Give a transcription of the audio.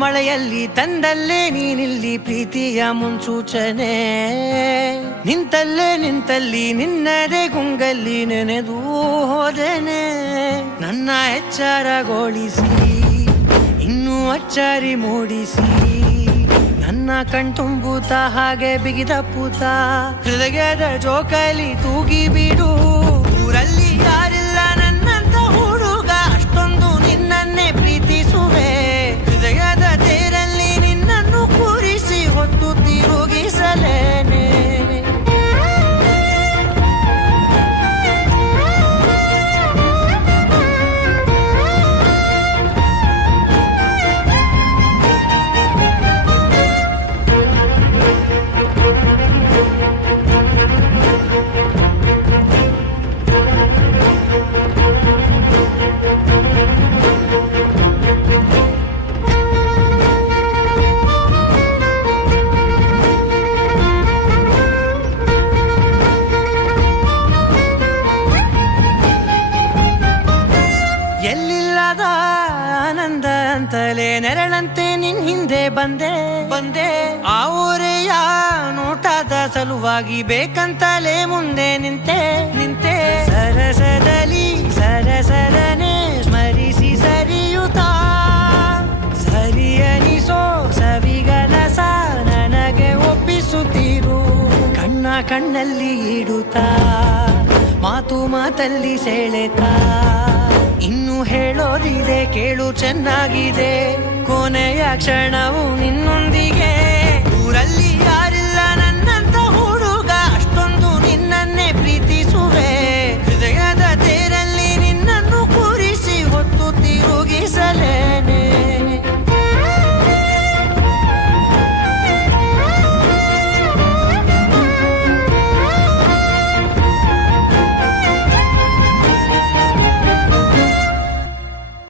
ಮಳೆಯಲ್ಲಿ ತಂದಲ್ಲೇ ನೀನಿಲ್ಲಿ ಪ್ರೀತಿಯ ಮುನ್ಸೂಚನೆ, ನಿಂತಲ್ಲಿ ನಿನ್ನದೇ ಗುಂಗಲ್ಲಿ ನೆನೆದು ಹೋದನೆ. ನನ್ನ ಎಚ್ಚರಗೊಳಿಸಿ ಇನ್ನೂ ಅಚ್ಚರಿ ಮೂಡಿಸಿ, ನನ್ನ ಕಣ್ತುಂಬುತ್ತ ಹಾಗೆ ಬಿಗಿದ ಪೂತ ಹೃದಯದ ಜೋಕಾಲಿ ತೂಗಿ ಬಿಡು. ಊರಲ್ಲಿ ಯಾರಿಲ್ಲ ನನ್ನಂತ ಹುಡುಗ, ಅಷ್ಟೊಂದು ನಿನ್ನನ್ನೇ ಪ್ರೀತಿಸುವೆ. ಹೃದಯದ ತೇರಲ್ಲಿ ನಿನ್ನನ್ನು ಕೂರಿಸಿ ಹೊತ್ತು ತಿರುಗಿಸಲೇನೆ. ಎಲ್ಲಿಲ್ಲದ ಆನಂದ ಅಂತಲೇ ನೆರಳಂತೆ ನಿನ್ ಹಿಂದೆ ಬಂದೆ. ಆ ಊರೆಯ ನೋಟದ ಸಲುವಾಗಿ ಬೇಕಂತಲೇ ಮುಂದೆ ನಿಂತೆ. ಸರಸರನೆ ಸ್ಮರಿಸಿ ಸರಿಯುತ್ತಾ, ಸರಿಯನಿಸೋ ಸವಿಗನಸ ನನಗೆ ಒಪ್ಪಿಸುತ್ತೀರು. ಕಣ್ಣಲ್ಲಿ ಇಡುತ್ತಾ, ಮಾತಲ್ಲಿ ಸೆಳೆತಾ, ಇನ್ನು ಹೇಳೋದಿದೆ ಕೇಳು ಚೆನ್ನಾಗಿದೆ. ಕೊನೆಯ ಕ್ಷಣವು ನಿನ್ನೊಂದಿಗೆ